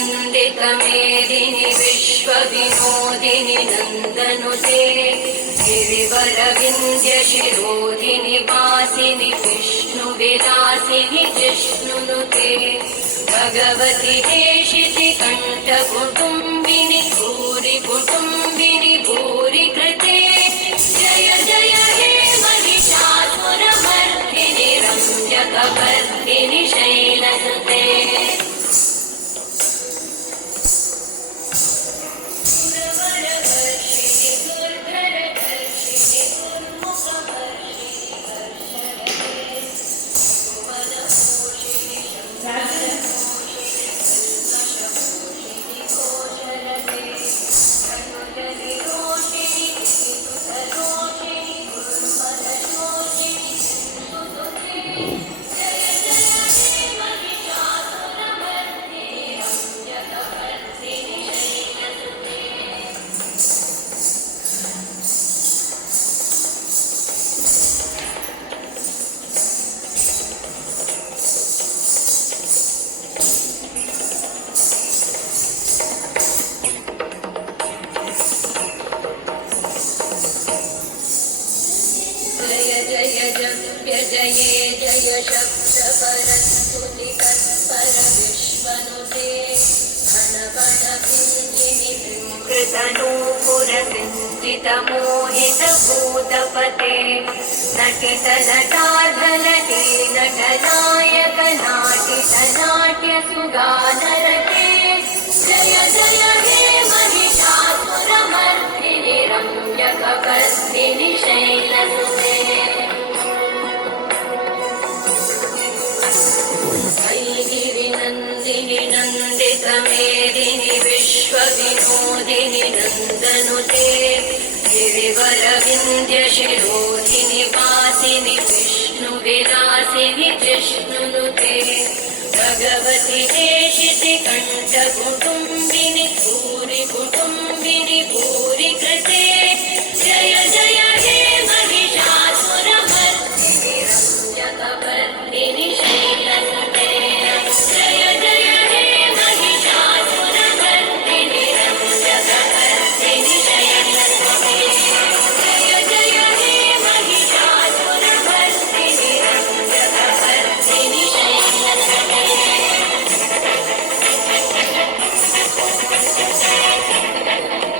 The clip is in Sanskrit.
नन्दितमेदिनि विश्वविनोदिनि नन्दनुते गिरिवरविन्द्यशिरोधिनि वासिनि विष्णुविलासिनि जिष्णुनुते भगवति हेशिति कण्ठकुटुम्बिनि भूरि कुटुम्बिनि भूरि कृते जय जय हे महिषासुरमर्दिनि रम्यकपर्दिनि शैलसुते जये जय शब्दपरस्तुतितत्पर विश्वनुते घनवनभिञ्जिनि कृतनूपुरसिञ्चितमोहितभूतपते नटितनटार्धनटे नटनायकनाटितनाट्यसुगानरते जय जय हे महिषासुरमर्दिनि रम्यकपर्दिनि शैलसुते गिरिनन्दिनि नन्दितमेदिनि विश्वविनोदिनि नन्दनुते गिरिवरविन्द्यशिरोधिनि वासिनि विष्णुविलासिनि जिष्णुनुते भगवति हेशिति कण्ठकुटुम्बिनि